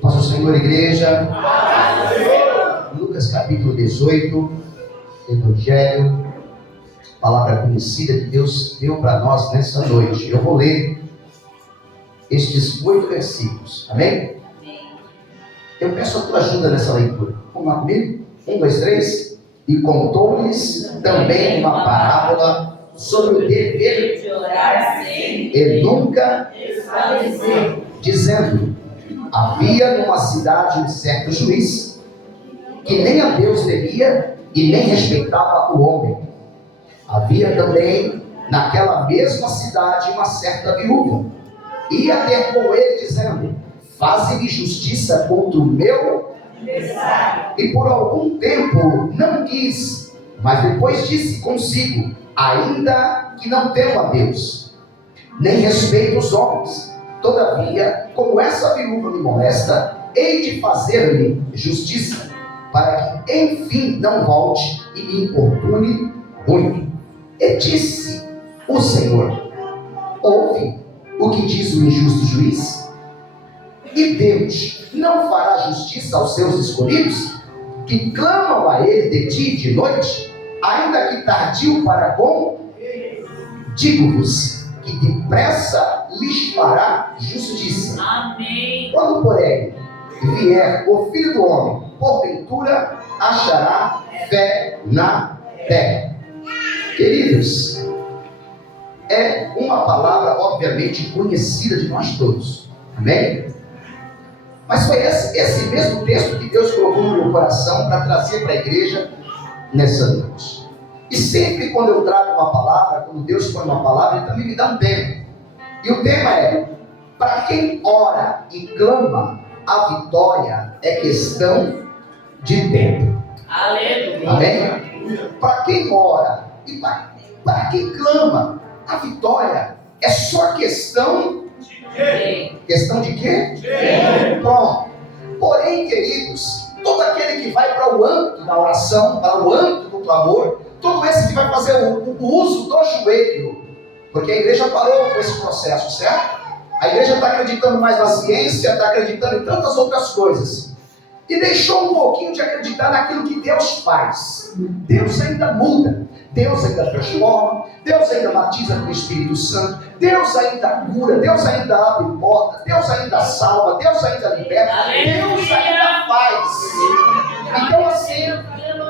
Paz do Senhor, igreja. Lucas capítulo 18, Evangelho, palavra conhecida que Deus deu para nós nessa noite. Eu vou ler estes 8 versículos, amém? Eu peço a tua ajuda nessa leitura. Vamos lá comigo? 1, 2, 3. E contou-lhes também uma parábola sobre o dever de orar sem e nunca desfalecer, dizendo: havia numa cidade um certo juiz que nem a Deus temia e nem respeitava o homem. Havia também naquela mesma cidade uma certa viúva. Ia ter com ele dizendo: faze-me justiça contra o meu adversário. E por algum tempo não quis, mas depois disse consigo: ainda que não temo a Deus, nem respeito os homens, todavia, como essa viúva me molesta, hei de fazer-lhe justiça, para que enfim não volte e me importune muito. E disse o Senhor: ouve o que diz o injusto juiz? E Deus não fará justiça aos seus escolhidos, que clamam a ele de dia e de noite, ainda que tardio para com? Digo-vos que depressa lhes fará justiça. Amém. Quando, porém, vier o Filho do Homem, porventura achará fé na terra. Queridos, é uma palavra obviamente conhecida de nós todos, amém? Mas foi esse mesmo texto que Deus colocou no meu coração para trazer para a igreja nessa noite. E sempre quando eu trago uma palavra, quando Deus põe uma palavra, Ele também me dá um tema. E o tema é: para quem ora e clama, a vitória é questão de tempo. Aleluia. Amém? Para quem ora e para quem clama, a vitória é só questão de quê? Pronto. Porém, queridos, todo aquele que vai para o âmbito da oração, para o âmbito do clamor, todo esse que vai fazer o uso do joelho, porque a igreja parou com esse processo, certo? A igreja está acreditando mais na ciência, está acreditando em tantas outras coisas, e deixou um pouquinho de acreditar naquilo que Deus faz. Deus ainda muda, Deus ainda transforma, Deus ainda batiza com o Espírito Santo, Deus ainda cura, Deus ainda abre porta, Deus ainda salva, Deus ainda liberta, Deus ainda faz. Então assim,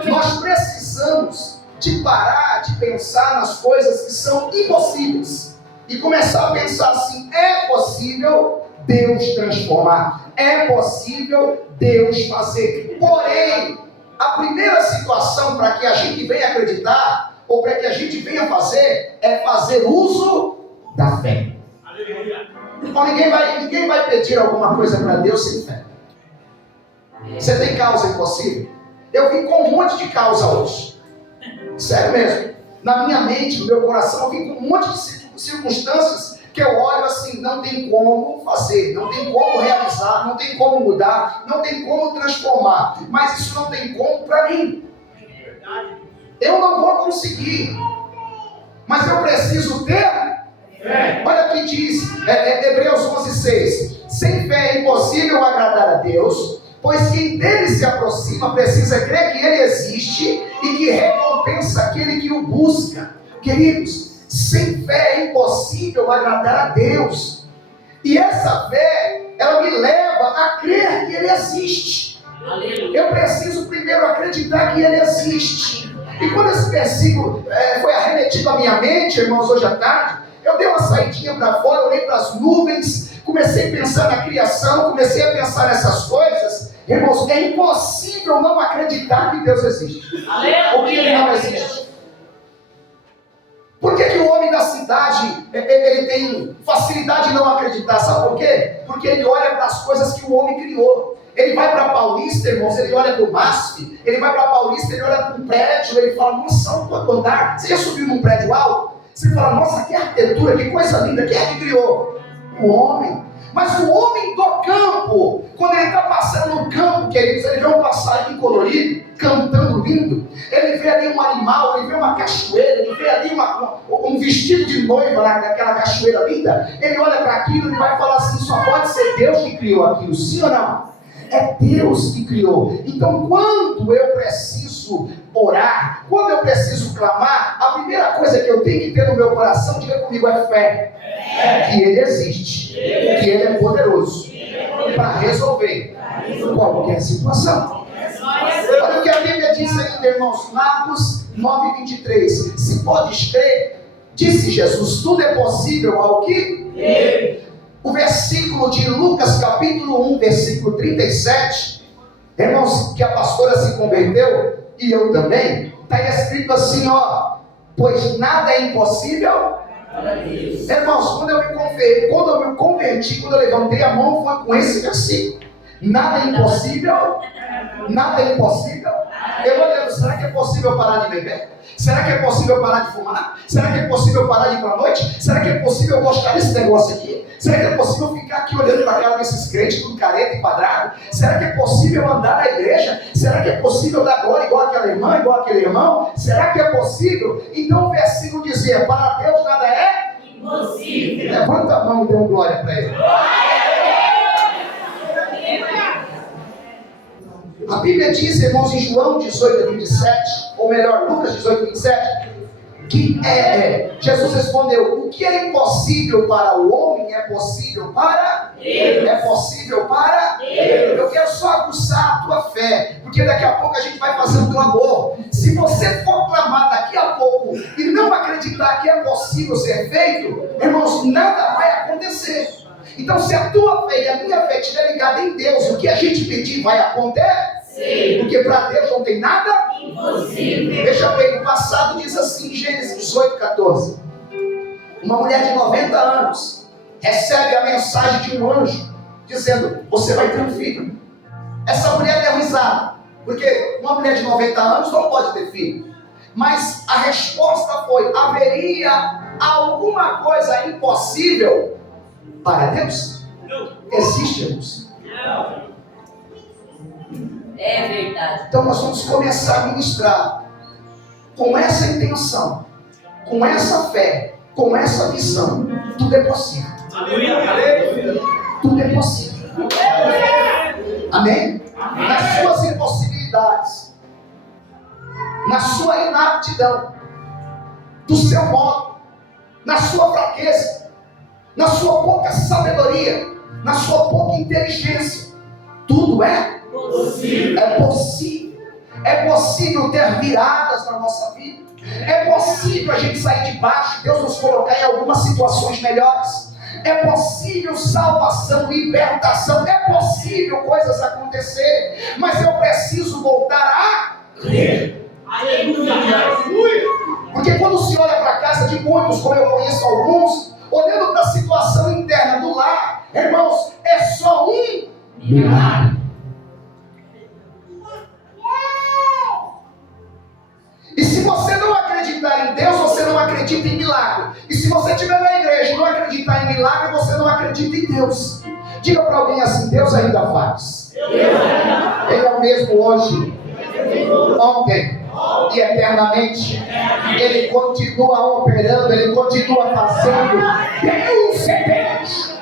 nós precisamos de parar de pensar nas coisas que são impossíveis e começar a pensar assim: é possível Deus transformar, é possível Deus fazer. Porém, a primeira situação para que a gente venha acreditar, ou para que a gente venha fazer, é fazer uso da fé. Então ninguém vai pedir alguma coisa para Deus sem fé. Você tem causa impossível? Eu vim com um monte de causa hoje. Sério mesmo. Na minha mente, no meu coração, eu vim com um monte de circunstâncias que eu olho assim: não tem como fazer, não tem como realizar, não tem como mudar, não tem como transformar. Mas isso não tem como para mim. Eu não vou conseguir. Mas eu preciso ter fé. Olha o que diz Hebreus 11:6. Sem fé é impossível agradar a Deus, pois quem dele se aproxima precisa crer que ele existe e que recompensa aquele que o busca. Queridos, sem fé é impossível agradar a Deus. E essa fé, ela me leva a crer que ele existe. Eu preciso primeiro acreditar que ele existe. E quando esse versículo foi arremetido à minha mente, irmãos, hoje à tarde, eu dei uma saidinha para fora, olhei para as nuvens, comecei a pensar na criação, comecei a pensar nessas coisas. Irmãos, é impossível não acreditar que Deus existe. Ou que ele não existe. Por que o homem da cidade ele tem facilidade de não acreditar? Sabe por quê? Porque ele olha para as coisas que o homem criou. Ele vai para Paulista, irmãos, ele olha para o MASP, ele vai para Paulista, ele olha para um prédio, ele fala: nossa, um andar. Você já subiu num prédio alto? Você fala: nossa, que arquitetura, que coisa linda. Quem é que criou? O homem. Mas o homem do campo, quando ele está passando no campo, queridos, ele vê um passarinho colorido, cantando lindo. Ele vê ali um animal, ele vê uma cachoeira, ele vê ali um vestido de noiva naquela cachoeira linda. Ele olha para aquilo e vai falar assim: só pode ser Deus que criou aquilo, sim ou não? É Deus que criou. Então, quando eu preciso orar, quando eu preciso clamar, a primeira coisa que eu tenho que ter no meu coração, diga comigo, é fé. Que Ele existe, que Ele é poderoso para resolver qualquer situação. Olha o que a Bíblia diz ainda, irmãos, Marcos 9:23. Se podes crer, disse Jesus, tudo é possível ao que? O versículo de Lucas capítulo 1, versículo 37, irmãos, que a pastora se converteu, e eu também, está escrito assim, ó: pois nada é impossível. Irmãos, quando eu me converti, quando eu levantei a mão, foi com esse versículo: nada é impossível, nada é impossível. Eu olhando, será que é possível parar de beber? Será que é possível parar de fumar? Será que é possível parar de ir para a noite? Será que é possível gostar desse negócio aqui? Será que é possível ficar aqui olhando para a cara desses crentes, tudo careta e quadrado? Será que é possível andar na igreja? Será que é possível dar glória igual aquela irmã, igual aquele irmão? Será que é possível? Então o versículo dizia: para Deus nada é impossível. Levanta a mão e dê uma glória para Ele. A Bíblia diz, irmãos, em João 18:27, ou melhor, Lucas 18:27, que Jesus respondeu: o que é impossível para o homem é possível para Deus. É possível para Deus. Eu quero só aguçar a tua fé, porque daqui a pouco a gente vai fazer um clamor. Se você for clamar daqui a pouco e não acreditar que é possível ser feito, irmãos, nada vai acontecer. Então, se a tua fé e a minha fé estiver ligada em Deus, o que a gente pedir vai acontecer. Sim. Porque para Deus não tem nada impossível. Veja bem, o passado diz assim, Gênesis 18:14. Uma mulher de 90 anos recebe a mensagem de um anjo dizendo: você vai ter um filho. Essa mulher deu risada, porque uma mulher de 90 anos não pode ter filho. Mas a resposta foi: haveria alguma coisa impossível para Deus? Existe, irmãos? Não. É verdade. Então nós vamos começar a ministrar com essa intenção, com essa fé, com essa visão. Tudo é possível. Tudo é possível. Amém? Nas suas impossibilidades, na sua inaptidão, do seu modo, na sua fraqueza, na sua pouca sabedoria, na sua pouca inteligência, tudo é possível. É possível. É possível ter viradas na nossa vida. É possível a gente sair de baixo, Deus nos colocar em algumas situações melhores. É possível salvação, libertação. É possível coisas acontecer. Mas eu preciso voltar a crer. Aleluia. Porque quando se olha para a casa de muitos, como eu conheço alguns, olhando para a situação interna do lar, irmãos, é só um milagre. E se você não acreditar em Deus, você não acredita em milagre. E se você estiver na igreja e não acreditar em milagre, você não acredita em Deus. Diga para alguém assim: Deus ainda faz. Ele é o mesmo hoje, ontem e eternamente. Ele continua operando, Ele continua fazendo. Deus é Deus.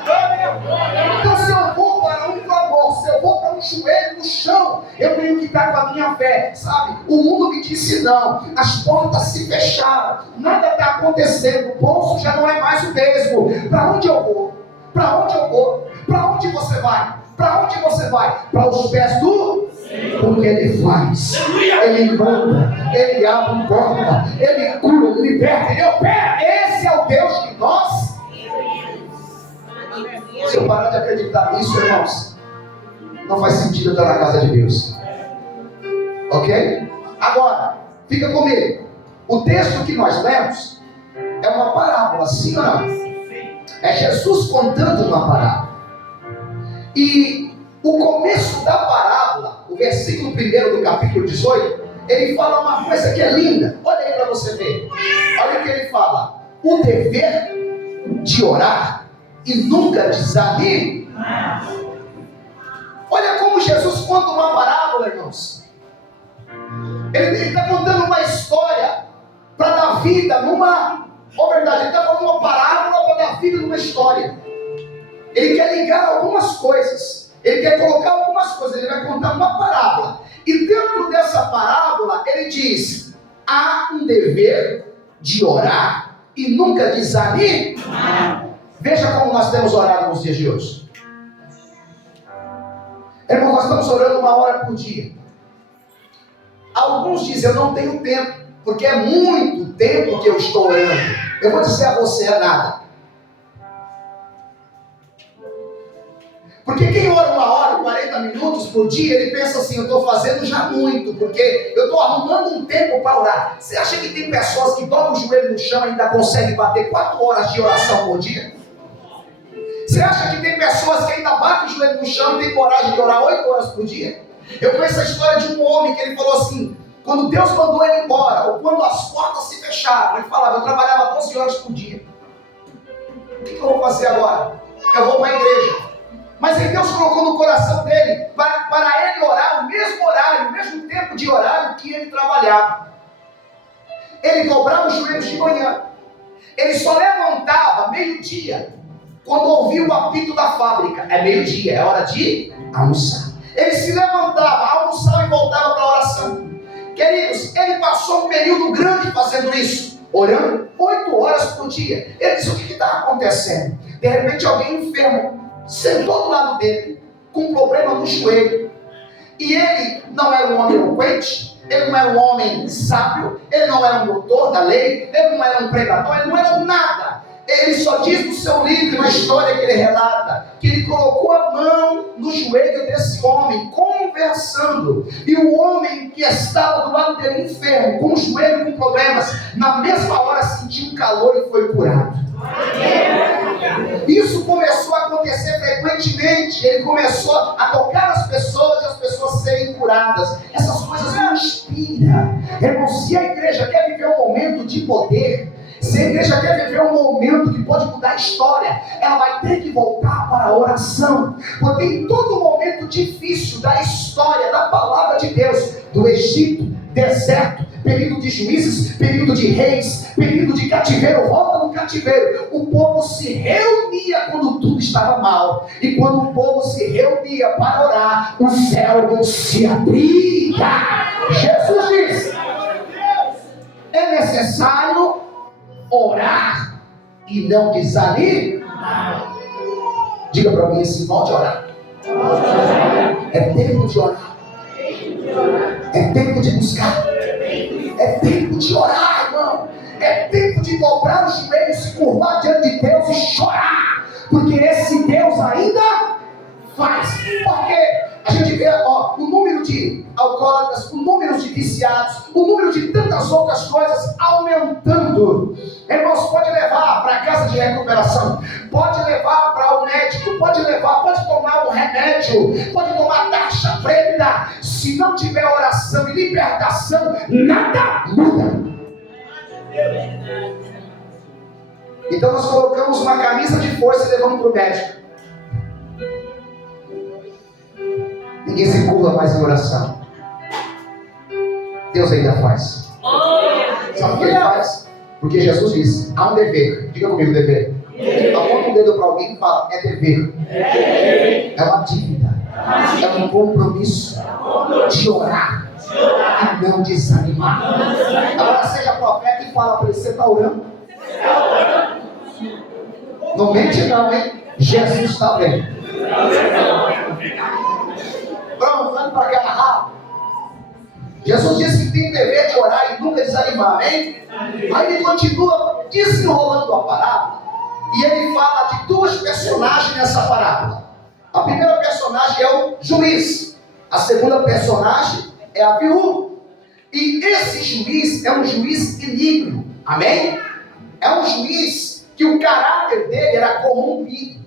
Então, se eu vou para um clamor, se eu vou para um joelho no chão, eu tenho que estar com a minha fé, sabe? O mundo me disse não, as portas se fecharam, nada está acontecendo, o bolso já não é mais o mesmo. Para onde eu vou? Para onde eu vou? Para onde você vai? Para onde você vai? Para os pés do Senhor. Porque Ele faz, Ele manda, Ele abre porta, Ele cura, Ele liberta, Ele opera. Esse é o Deus que nós. Se eu parar de acreditar nisso, irmãos, não faz sentido eu estar na casa de Deus. Ok? Agora, fica comigo. O texto que nós lemos é uma parábola, sim ou não? É Jesus contando uma parábola. E o começo da parábola, o versículo 1 do capítulo 18, ele fala uma coisa que é linda. Olha aí para você ver. Olha o que ele fala: o dever de orar e nunca desanimar. Olha como Jesus conta uma parábola, irmãos. Ele está contando uma história para dar vida numa... Ou verdade, ele está falando uma parábola para dar vida numa história. Ele quer ligar algumas coisas. Ele quer colocar algumas coisas. Ele vai contar uma parábola. E dentro dessa parábola, ele diz: há um dever de orar e nunca desanimar. Veja como nós temos orado nos dias de hoje. Irmão, nós estamos orando 1 hora por dia. Alguns dizem: eu não tenho tempo, porque é muito tempo que eu estou orando. Eu vou dizer a você: é nada. Porque quem ora 1 hora, 40 minutos por dia, ele pensa assim: eu estou fazendo já muito, porque eu estou arrumando um tempo para orar. Você acha que tem pessoas que dobram o joelho no chão e ainda conseguem bater 4 horas de oração por dia? Você acha que tem pessoas que ainda batem o joelho no chão e tem coragem de orar 8 horas por dia? Eu conheço a história de um homem que ele falou assim: quando Deus mandou ele embora, ou quando as portas se fecharam, ele falava: eu trabalhava 12 horas por dia. O que eu vou fazer agora? Eu vou para a igreja. Mas aí Deus colocou no coração dele para ele orar o mesmo horário, o mesmo tempo de horário que ele trabalhava. Ele dobrava os joelhos de manhã. Ele só levantava meio-dia, quando ouvia o apito da fábrica. É meio-dia, é hora de almoçar. Ele se levantava, almoçava e voltava para a oração. Queridos, ele passou um período grande fazendo isso, orando 8 horas por dia. Ele disse: o que está acontecendo? De repente alguém enfermo sentou do lado dele, com um problema no joelho. E ele não era um homem eloquente, ele não era um homem sábio, ele não era um doutor da lei, ele não era um pregador, ele não era nada. Ele só diz no seu livro, na história que ele relata, que ele colocou a mão no joelho desse homem, conversando. E o homem que estava do lado dele enfermo, com o joelho com problemas, na mesma hora sentiu um calor e foi curado. Isso começou a acontecer frequentemente. Ele começou a tocar as pessoas e as pessoas serem curadas. Essas coisas não inspiram. Irmão, se a igreja quer viver um momento de poder, se a igreja quer viver um momento que pode mudar a história, ela vai ter que voltar para a oração. Porque em todo momento difícil da história, da palavra de Deus, do Egito, deserto, período de juízes, período de reis, período de cativeiro, volta no cativeiro, o povo se reunia quando tudo estava mal. E quando o povo se reunia para orar, o céu se abria. Jesus diz: é necessário orar e não desanimar. Diga para mim assim: volte a orar. É tempo de orar. É tempo de buscar. É tempo de orar, irmão. É tempo de dobrar os joelhos, se curvar diante de Deus e chorar. Porque esse Deus ainda faz. Porque a gente vê o número de alcoólatras, o número de viciados, o número de tantas outras coisas aumentando. Irmãos, pode levar para a casa de recuperação, pode levar para o médico, pode tomar um remédio, pode tomar taxa preta. Se não tiver oração e libertação, nada muda. Então nós colocamos uma camisa de força e levamos para o médico. Ninguém se curva mais em oração. Deus ainda faz. Sabe o que ele faz? Porque Jesus disse: há um dever. Diga comigo: dever. Aponta um dedo para alguém e fala: é dever. É uma dívida. É um compromisso de orar e não desanimar. Agora seja profeta e fala para ele: você está orando? Não mente não, hein? Jesus está vendo. Vamos para cá rápido. Jesus disse que tem o dever de orar e nunca desanimar, amém? Aí ele continua desenrolando a parábola e ele fala de 2 personagens nessa parábola. A primeira personagem é o juiz, a segunda personagem é a viúva. E esse juiz é um juiz iníquo, amém? É um juiz que o caráter dele era corrompido.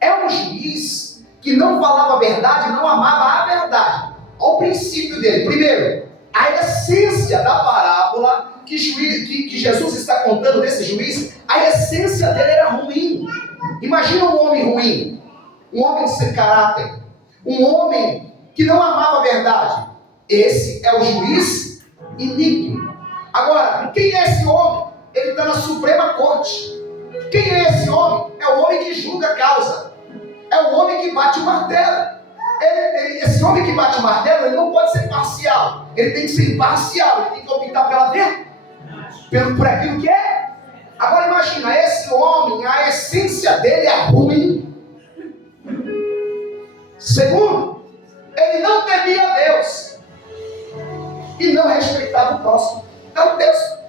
É um juiz que não falava a verdade, não amava a verdade. Olha o princípio dele. Primeiro, a essência da parábola que Jesus está contando desse juiz, a essência dele era ruim. Imagina um homem ruim, um homem sem caráter, um homem que não amava a verdade. Esse é o juiz iníquo. Agora, quem é esse homem? Ele está na Suprema Corte. Quem é esse homem? É o homem que julga a causa. É o homem que bate o martelo. Esse homem que bate o martelo, ele não pode ser parcial. Ele tem que ser imparcial. Ele tem que optar pela verdade, por aquilo que é. Agora imagina, esse homem, a essência dele é ruim. Segundo, ele não temia Deus e não respeitava o próximo. É o texto.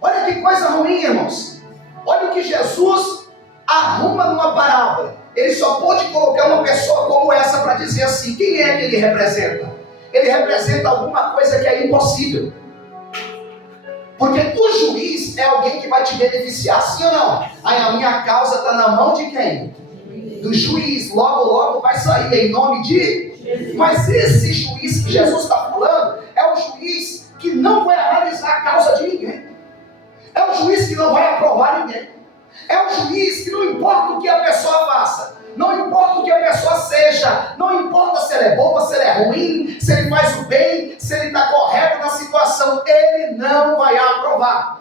Olha que coisa ruim, irmãos. Olha o que Jesus arruma numa parábola. Ele só pode colocar uma pessoa como essa para dizer assim: quem é que ele representa? Ele representa alguma coisa que é impossível. Porque o juiz é alguém que vai te beneficiar, sim ou não? Aí a minha causa está na mão de quem? Do juiz. Logo, logo vai sair em nome de Jesus. Mas esse juiz que Jesus está falando é o juiz que não vai analisar a causa de ninguém. É o juiz que não vai aprovar ninguém. É o juiz que não importa o que a pessoa faça, não importa o que a pessoa seja, não importa se ela é boa, se ela é ruim, se ele faz o bem, se ele está correto na situação, ele não vai aprovar.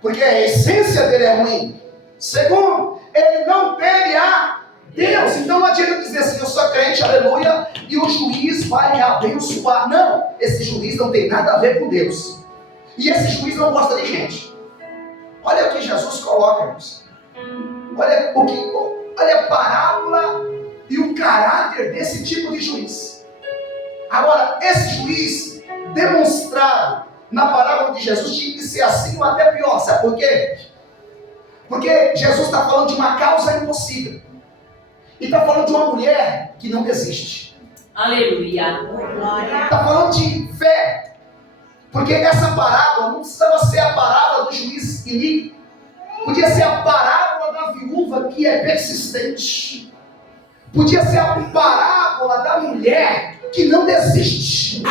Porque a essência dele é ruim. Segundo, ele não teme a Deus. Então não adianta dizer assim: eu sou crente, aleluia, e o juiz vai me abençoar. Não, esse juiz não tem nada a ver com Deus. E esse juiz não gosta de gente. Olha o que Jesus coloca, irmãos. Olha a parábola e o caráter desse tipo de juiz. Agora, esse juiz demonstrado na parábola de Jesus tinha que ser assim ou até pior. Sabe por quê? Porque Jesus está falando de uma causa impossível. E está falando de uma mulher que não desiste. Aleluia. Está falando de fé. Porque essa parábola não precisava ser a parábola do juiz iníquo. Podia ser a parábola da viúva que é persistente. Podia ser a parábola da mulher que não desiste.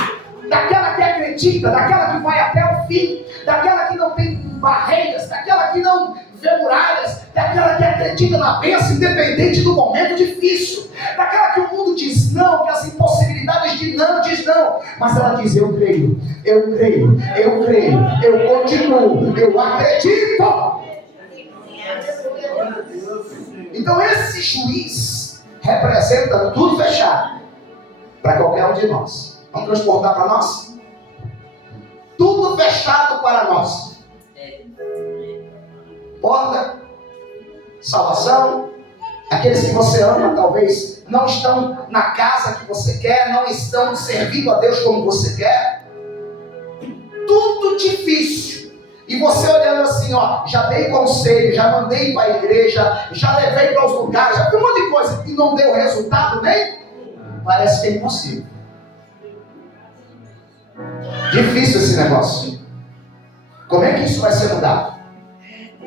Daquela que acredita, daquela que vai até o fim, daquela que não tem barreiras, daquela que não vê muralhas, daquela que acredita na bênção independente do momento difícil, daquela que o mundo diz não, que as impossibilidades de não diz não, mas ela diz: eu creio, eu creio, eu creio, eu continuo, eu acredito. Então esse juiz representa tudo fechado para qualquer um de nós. Vamos transportar para nós? Tudo fechado para nós. Porta, salvação. Aqueles que você ama talvez não estão na casa que você quer, não estão servindo a Deus como você quer. Tudo difícil. E você olhando assim, ó, já dei conselho, já mandei para a igreja, já levei para os lugares, já fiz um monte de coisa e não deu resultado nem? Parece que é impossível. Difícil esse negócio. Como é que isso vai ser mudado?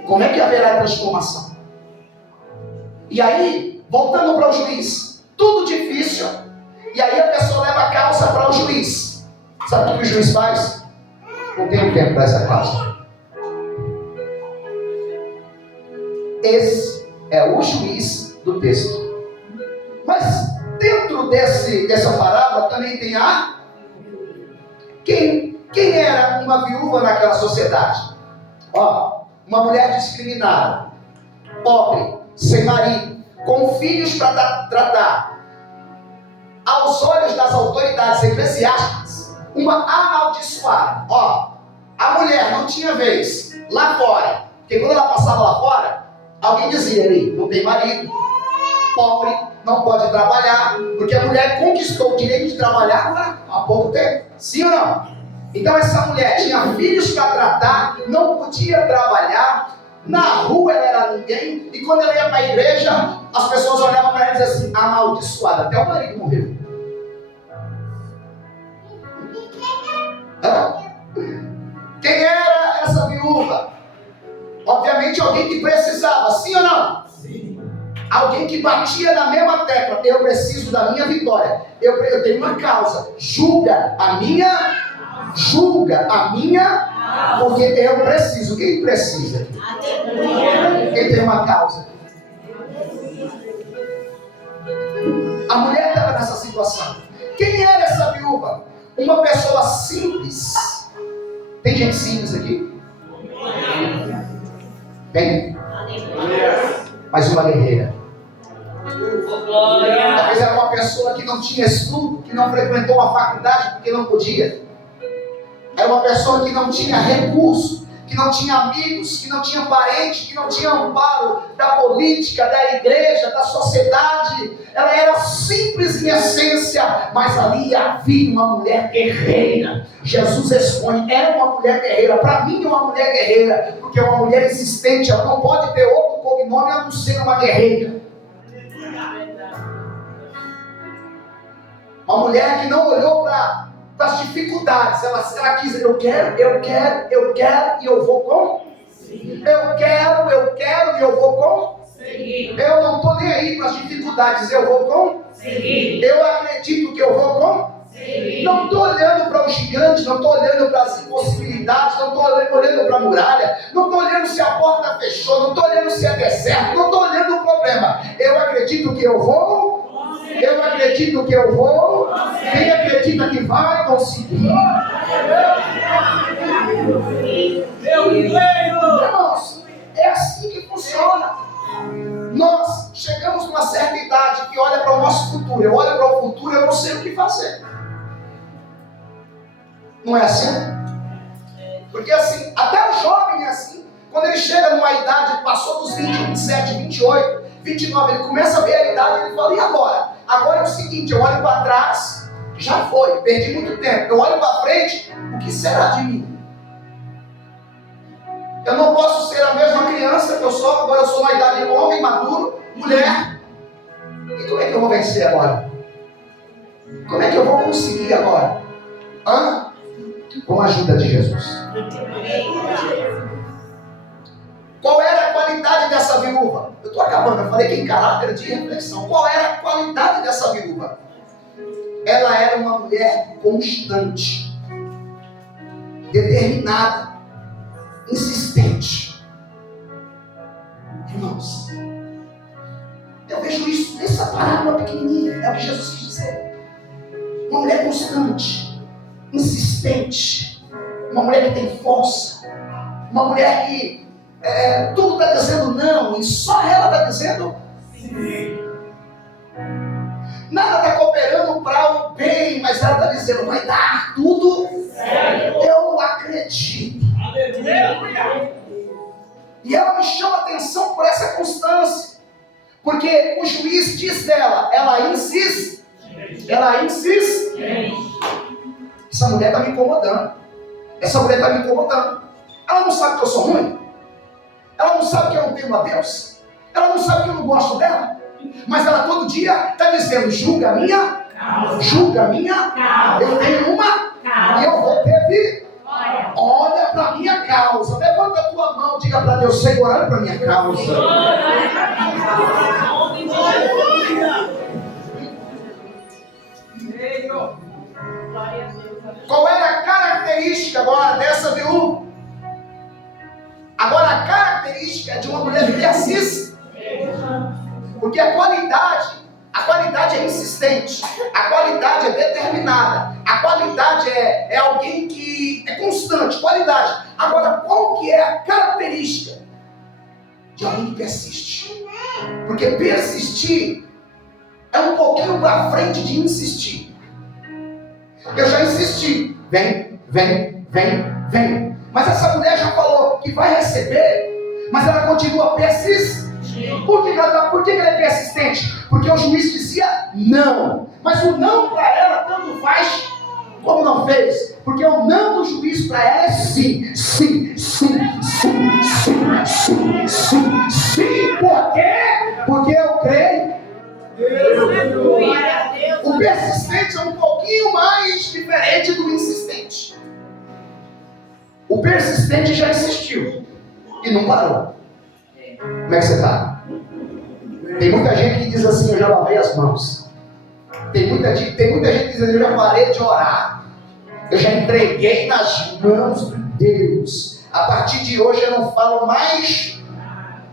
Como é que haverá transformação? E aí, voltando para o juiz, tudo difícil. E aí a pessoa leva a causa para o juiz. Sabe o que o juiz faz? Não tenho tempo para essa causa. Esse é o juiz do texto. Mas dentro dessa parábola também tem a... Quem era uma viúva naquela sociedade? Ó, uma mulher discriminada, pobre, sem marido, com filhos para tratar. Aos olhos das autoridades eclesiásticas, uma amaldiçoada. Ó, a mulher não tinha vez lá fora, porque quando ela passava lá fora, alguém dizia ali: não tem marido, pobre, não pode trabalhar, porque a mulher conquistou o direito de trabalhar agora há pouco tempo. Sim ou não? Então essa mulher tinha filhos para tratar, não podia trabalhar, na rua ela era ninguém, e quando ela ia para a igreja, as pessoas olhavam para ela e diziam assim: amaldiçoada, até o marido morreu. Quem era essa viúva? Obviamente alguém que precisava, sim ou não? Sim. Alguém que batia na mesma tecla: eu preciso da minha vitória, eu tenho uma causa, julga a minha, porque eu preciso. Quem precisa? Quem tem uma causa? A mulher estava nessa situação. Quem era essa viúva? Uma pessoa simples. Tem gente simples aqui? Tem? Mas uma guerreira. Talvez era uma pessoa que não tinha estudo, que não frequentou uma faculdade porque não podia. Era uma pessoa que não tinha recurso, que não tinha amigos, que não tinha parente, que não tinha amparo da política, da igreja, da sociedade. Ela era simples em essência, mas ali havia uma mulher guerreira. Jesus expõe, era uma mulher guerreira. Para mim é uma mulher guerreira, porque é uma mulher existente, ela não pode ter outro cognome a não ser uma guerreira. Uma mulher que não olhou para as dificuldades, ela quis, eu quero, e eu vou com? Eu quero, e eu vou com? Eu não estou nem aí para as dificuldades, eu vou com? Eu acredito que eu vou com? Não estou olhando para o gigante, não estou olhando para as impossibilidades, não estou olhando para a muralha, não estou olhando se a porta fechou, não estou olhando se é deserto, não estou olhando o problema. Eu acredito que eu vou. Eu acredito que eu vou. Quem acredita que vai conseguir? Irmãos, é assim que funciona. Nós chegamos numa certa idade que olha para o nosso futuro. Eu olho para o futuro, eu não sei o que fazer. Não é assim? Porque assim, até o jovem é assim. Quando ele chega numa idade, passou dos 20, 27, 28, 29, ele começa a ver a idade, ele fala, e agora? Agora é o seguinte, eu olho para trás, já foi, perdi muito tempo. Eu olho para frente, o que será de mim? Eu não posso ser a mesma criança que eu sou, agora eu sou na idade de homem, maduro, mulher. E como é que eu vou vencer agora? Como é que eu vou conseguir agora? Com a ajuda de Jesus. Qual era a qualidade dessa viúva? Eu estou acabando, eu falei que em caráter de reflexão. Qual era a qualidade dessa viúva? Ela era uma mulher constante, determinada, insistente. Irmãos, eu vejo isso nessa parábola pequenininha, é o que Jesus quis dizer. Uma mulher constante, insistente, uma mulher que tem força, uma mulher que tudo está dizendo não, e só ela está dizendo sim. Nada está cooperando para o bem, mas ela está dizendo, vai dar tudo certo. Eu acredito. Aleluia. E ela me chama a atenção por essa constância, porque o juiz diz dela, ela insiste. Essa mulher está me incomodando. Ela não sabe que eu sou ruim. Ela não sabe que eu não tenho a Deus. Ela não sabe que eu não gosto dela. Mas ela todo dia está dizendo, julga a minha causa. Eu tenho uma causa. E eu vou ter vida. Olha para a minha causa. Levanta a tua mão, diga para Deus, Senhor, olha para a minha causa. Qual era a característica agora dessa viúva? Agora a característica de uma mulher que assiste. Porque a qualidade é insistente, a qualidade é determinada, a qualidade é alguém que é constante, qualidade. Agora, qual que é a característica de alguém que persiste? Porque persistir é um pouquinho para frente de insistir. Eu já insisti, vem. Mas essa mulher já falou que vai receber, mas ela continua persistente. Por que ela é persistente? Porque o juiz dizia não. Mas o não para ela tanto faz como não fez. Porque o não do juiz para ela é sim. Por quê? Porque eu creio. O persistente é um pouquinho mais diferente do insistente. O persistente já insistiu e não parou. Como é que você está? Tem muita gente que diz assim, eu já lavei as mãos. Tem muita gente que diz assim, eu já parei de orar. Eu já entreguei nas mãos de Deus. A partir de hoje eu não falo mais.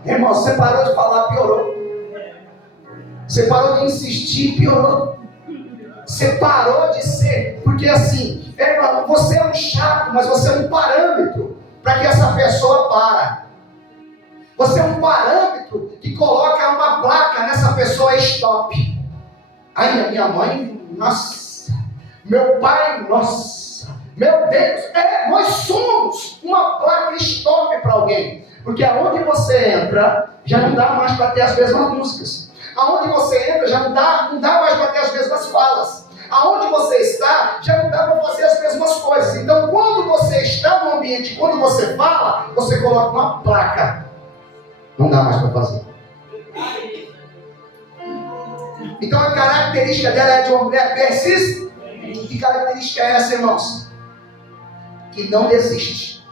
Irmão, você parou de falar, piorou. Você parou de insistir, piorou. Você parou de ser. Porque assim, Você é um chato, mas você é um parâmetro para que essa pessoa para. Você é um parâmetro que coloca uma placa nessa pessoa, stop. Aí a minha mãe, nossa. Meu pai, nossa. Meu Deus. Nós somos uma placa stop para alguém. Porque aonde você entra, já não dá mais para ter as mesmas músicas. Aonde você entra, já não dá mais para ter as mesmas falas. Aonde você está, já não dá para fazer as mesmas coisas. Então, quando você está no ambiente, quando você fala, você coloca uma placa. Não dá mais para fazer. Então, a característica dela é de uma mulher persistente. Que característica é essa, irmãos? Que não desiste.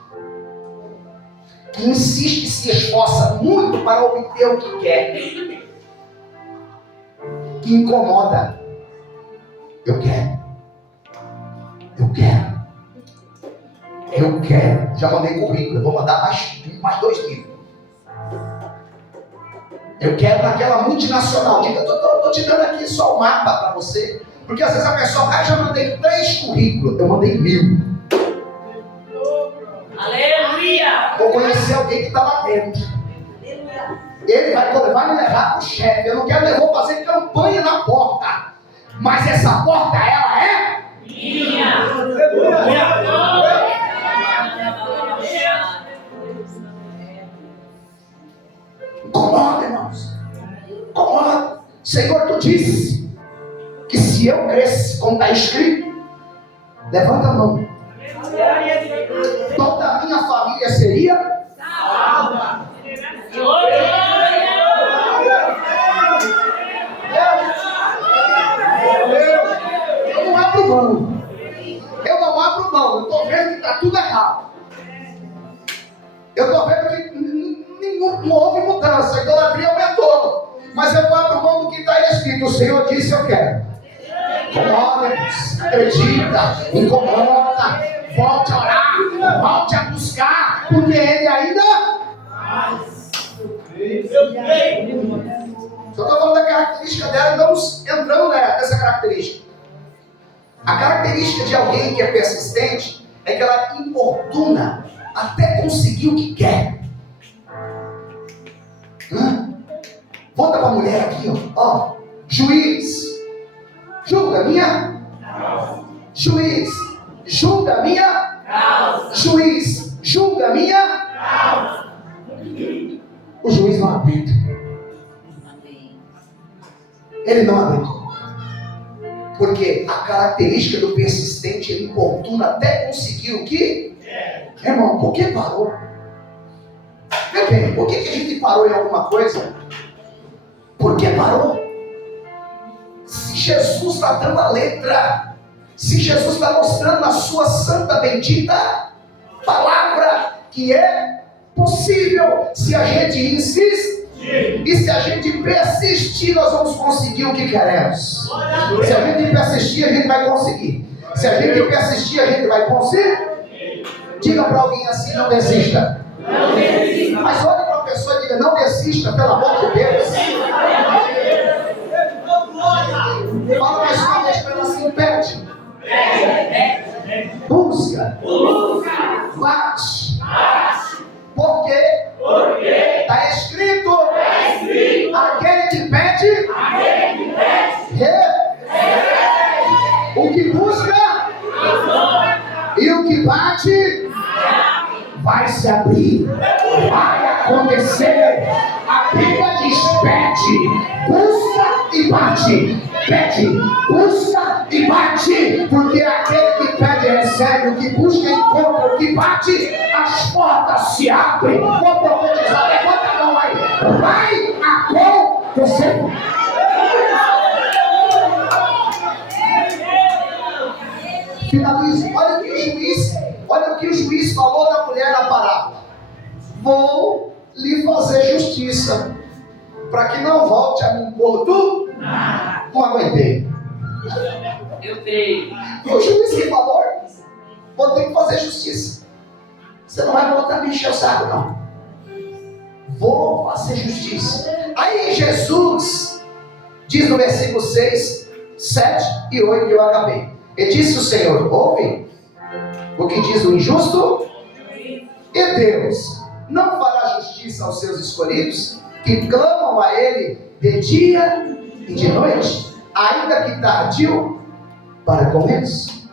Que insiste e se esforça muito para obter o que quer. Que incomoda. Eu quero. Já mandei currículo, eu vou mandar mais 2.000. Eu quero naquela multinacional. Diga, estou te dando aqui só o mapa para você. Porque às vezes a pessoa, já mandei 3 currículos, eu mandei 1.000. Aleluia! Vou conhecer alguém que está lá dentro. Ele vai me levar para o chefe. Eu não quero, eu vou fazer campanha na porta. Mas essa porta, ela é minha. Incomoda, irmãos. Incomoda. Senhor, tu disse que se eu cresce, como está escrito, levanta a mão. Toda a minha família seria salva. Eu não abro mão. Eu estou vendo que está tudo errado. Eu estou vendo que não houve mudança. A idolatria aumentou. Mas eu não abro mão do que está escrito. O Senhor disse, eu quero. Incomoda, acredita, incomoda. Volte a orar, volte a buscar. Porque Ele ainda... Só estou falando da característica dela, estamos entrando nessa característica. A característica de alguém que é persistente é que ela importuna até conseguir o que quer. Volta para a mulher aqui, ó. Juiz, julga minha causa. Juiz, julga minha causa. Juiz, julga minha causa. O juiz não aguenta. Ele não aguentou. Porque a característica do persistente, ele importuna até conseguir o que? Irmão, por que parou? Vê bem, por que a gente parou em alguma coisa? Por que parou? Se Jesus está dando a letra, se Jesus está mostrando a sua santa, bendita palavra, que é possível, se a gente insiste, e se a gente persistir, nós vamos conseguir o que queremos. Se a gente persistir, a gente vai conseguir. Se a gente persistir, a gente vai conseguir. Diga para alguém assim, não desista. Não desista. Mas olhe para a pessoa e diga, não desista, pelo amor de Deus. Fala mais uma vez para ela assim, pede. Busca. Bate. Por quê? Está escrito. Aquele que pede. O que busca. E o que bate. Vai se abrir. Vai acontecer. A Bíblia diz, pede, busca e bate. Pede, busca e bate. Porque aquele que pede recebe, o que busca encontra, o que bate, as portas se abrem. Vou profetizar, levanta a mão aí. Vai acontecer. Finalize. Olha o que o juiz falou da mulher na parábola. Vou lhe fazer justiça, para que não volte a me importunar. Não aguentei. Eu creio. E o juiz que falou, vou ter que fazer justiça. Você não vai voltar a me encher o saco, não. Vou fazer justiça. Aí Jesus diz no versículo 6, 7 e 8, e eu acabei. Ele disse o Senhor, ouve, O que diz o injusto? E Deus não fará justiça aos seus escolhidos, que clamam a Ele de dia e de noite, ainda que tardio, para com eles?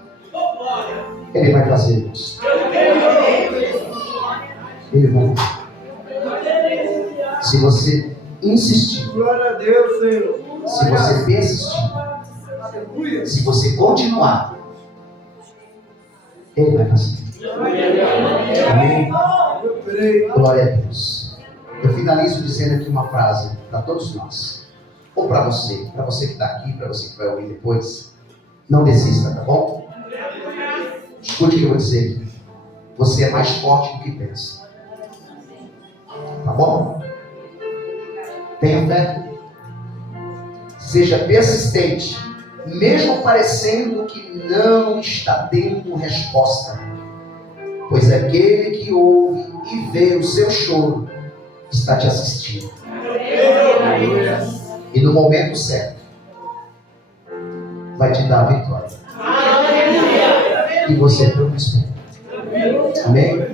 Ele vai fazer isso. Ele vai. Se você insistir, Glória a Deus, Senhor. se você persistir, se você continuar, Ele vai fazer. Amém? Glória a Deus. Eu finalizo dizendo aqui uma frase para todos nós, ou para você que está aqui, para você que vai ouvir depois. Não desista, tá bom? Escute o que eu vou dizer aqui. Você é mais forte do que pensa. Tá bom? Tenha fé. Seja persistente, mesmo parecendo que não está tendo resposta. Pois aquele que ouve e vê o seu choro está te assistindo. E no momento certo, vai te dar a vitória. E você não espera. Amém?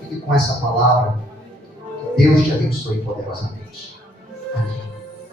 Fique com essa palavra. Que Deus te abençoe poderosamente. Amém.